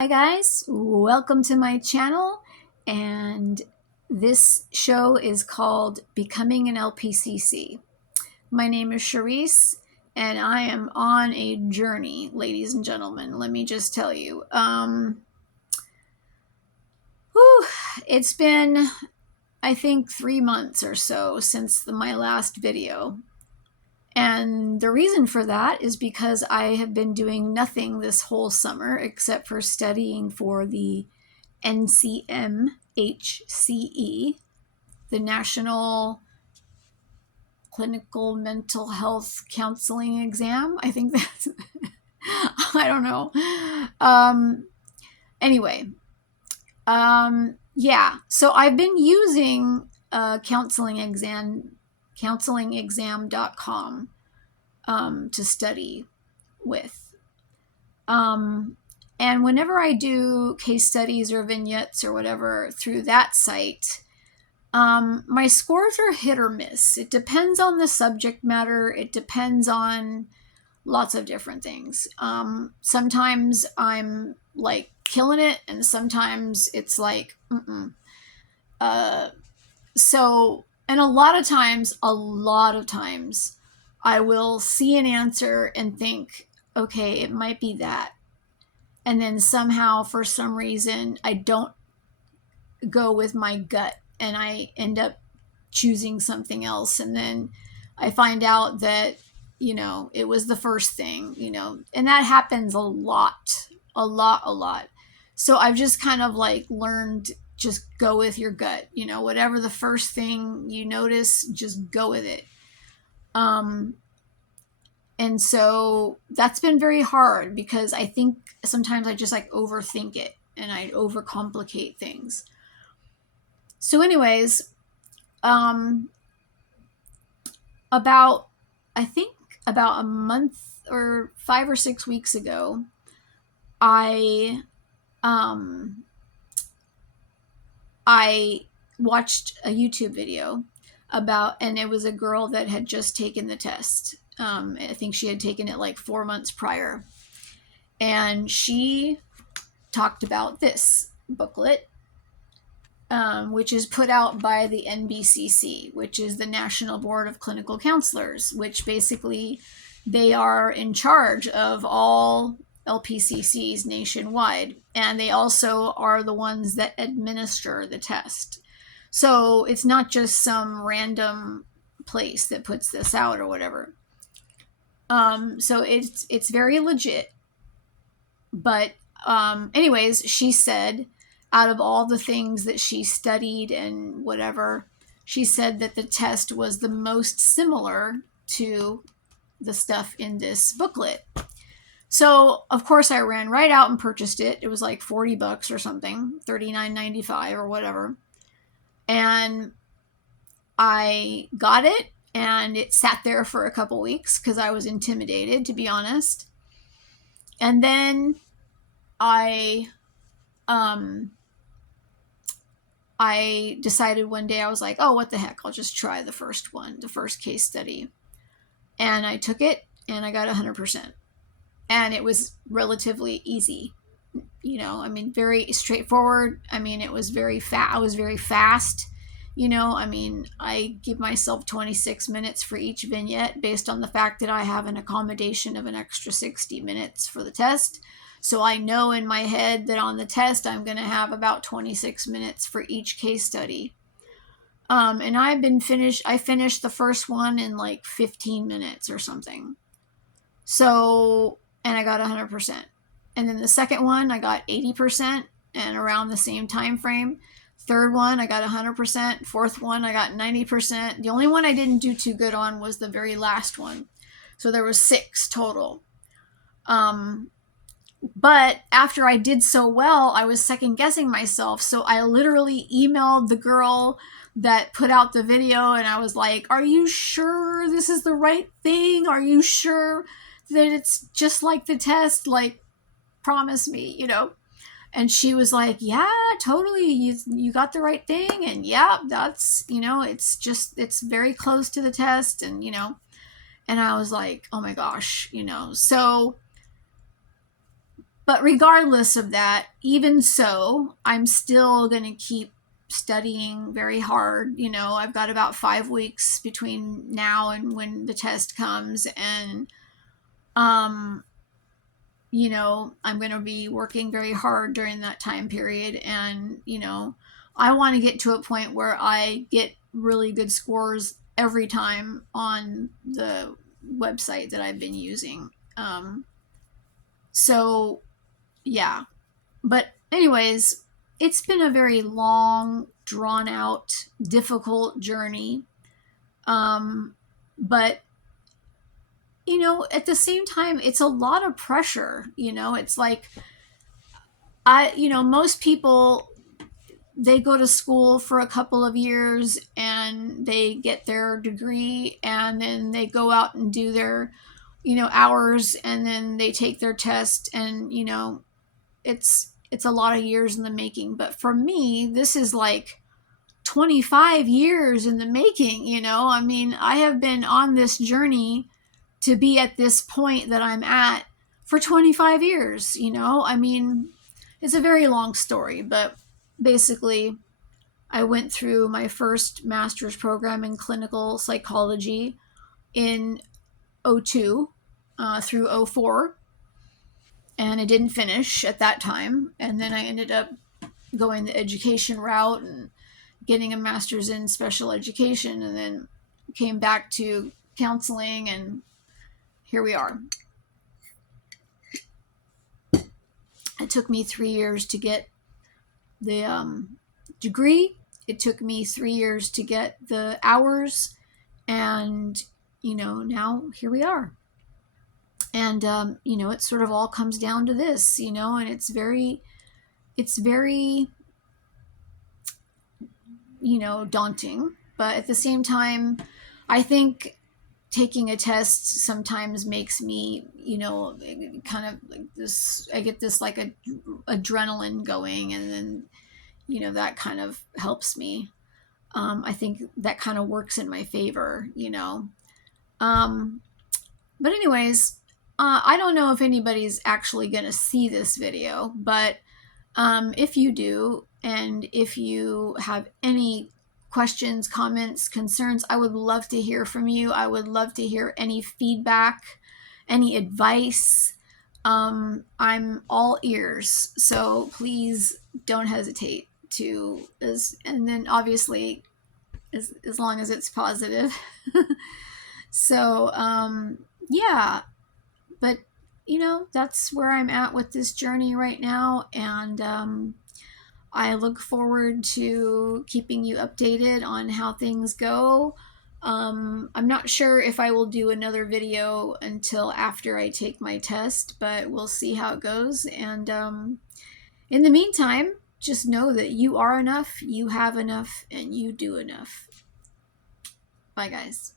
Hi guys, welcome to my channel, and this show is called Becoming an LPCC. My name is Charisse, and I am on a journey, ladies and gentlemen. Let me just tell you. It's been, I think, 3 months or so since my last video. And the reason for that is because I have been doing nothing this whole summer except for studying for the NCMHCE, the National Clinical Mental Health Counseling Exam. I think that's, I don't know. Anyway, yeah, so I've been using counselingexam.com to study with. And whenever I do case studies or vignettes or whatever through that site, my scores are hit or miss. It depends on the subject matter. It depends on lots of different things. Sometimes I'm like killing it, and sometimes it's like, so, and a lot of times, I will see an answer and think, okay, it might be that. And then somehow, for some reason, I don't go with my gut and I end up choosing something else. And then I find out that, it was the first thing, and that happens a lot. So I've just kind of like learned, just go with your gut, whatever the first thing you notice, just go with it. And so that's been very hard because I think sometimes I just like overthink it and I overcomplicate things. So anyways, I think about a month or 5 or 6 weeks ago, I watched a YouTube video and it was a girl that had just taken the test. I think she had taken it like 4 months prior. And she talked about this booklet, which is put out by the NBCC, which is the National Board of Clinical Counselors, which basically they are in charge of all LPCCs nationwide. And they also are the ones that administer the test. So it's not just some random place that puts this out or whatever. So it's very legit. But anyways, she said out of all the things that she studied and whatever, she said that the test was the most similar to the stuff in this booklet. So of course I ran right out and purchased it. It was like $40 or something, $39.95 or whatever. And I got it, and it sat there for a couple weeks because I was intimidated, to be honest. And then I decided one day, I was like, oh, what the heck, I'll just try the first case study. And I took it and I got 100%. And it was relatively easy, very straightforward. It was very fast. I was very fast. I give myself 26 minutes for each vignette based on the fact that I have an accommodation of an extra 60 minutes for the test. So I know in my head that on the test, I'm going to have about 26 minutes for each case study. And I finished the first one in like 15 minutes or something. So, and I got 100%. And then the second one, I got 80% and around the same time frame. Third one, I got 100%. Fourth one, I got 90%. The only one I didn't do too good on was the very last one. So there was 6 total. But after I did so well, I was second guessing myself. So I literally emailed the girl that put out the video, and I was like, are you sure this is the right thing? Are you sure that it's just like the test? Like, promise me, And she was like, yeah, totally. You got the right thing. And yeah, that's, it's very close to the test. And, and I was like, oh my gosh, So But regardless of that, even so, I'm still going to keep studying very hard. You know, I've got about 5 weeks between now and when the test comes. And, um, you know, I'm going to be working very hard during that time period. And, you know, I want to get to a point where I get really good scores every time on the website that I've been using. So, yeah. But, anyways, it's been a very long, drawn out, difficult journey. But, you know, at the same time, it's a lot of pressure. You know, it's like, you know, most people, they go to school for a couple of years and they get their degree and then they go out and do their, you know, hours and then they take their test and, you know, it's a lot of years in the making. But for me, this is like 25 years in the making, you know. I mean, I have been on this journey to be at this point that I'm at for 25 years, you know. I mean, it's a very long story, but basically I went through my first master's program in clinical psychology in '02 through '04, and I didn't finish at that time. And then I ended up going the education route and getting a master's in special education, and then came back to counseling, and here we are. It took me 3 years to get the degree. It took me 3 years to get the hours, and you know, now here we are. And you know, it sort of all comes down to this, you know, and it's very, you know, daunting. But at the same time, I think taking a test sometimes makes me, you know, kind of like this, I get this like a adrenaline going, and then, you know, that kind of helps me. I think that kind of works in my favor, you know. Um, but anyways, I don't know if anybody's actually going to see this video, but if you do, and if you have any questions, comments, concerns, I would love to hear from you. I would love to hear any feedback, any advice. I'm all ears, so please don't hesitate to, and then obviously, as long as it's positive. So, yeah, but you know, that's where I'm at with this journey right now. And I look forward to keeping you updated on how things go. I'm not sure if I will do another video until after I take my test, but we'll see how it goes. And in the meantime, just know that you are enough, you have enough, and you do enough. Bye, guys.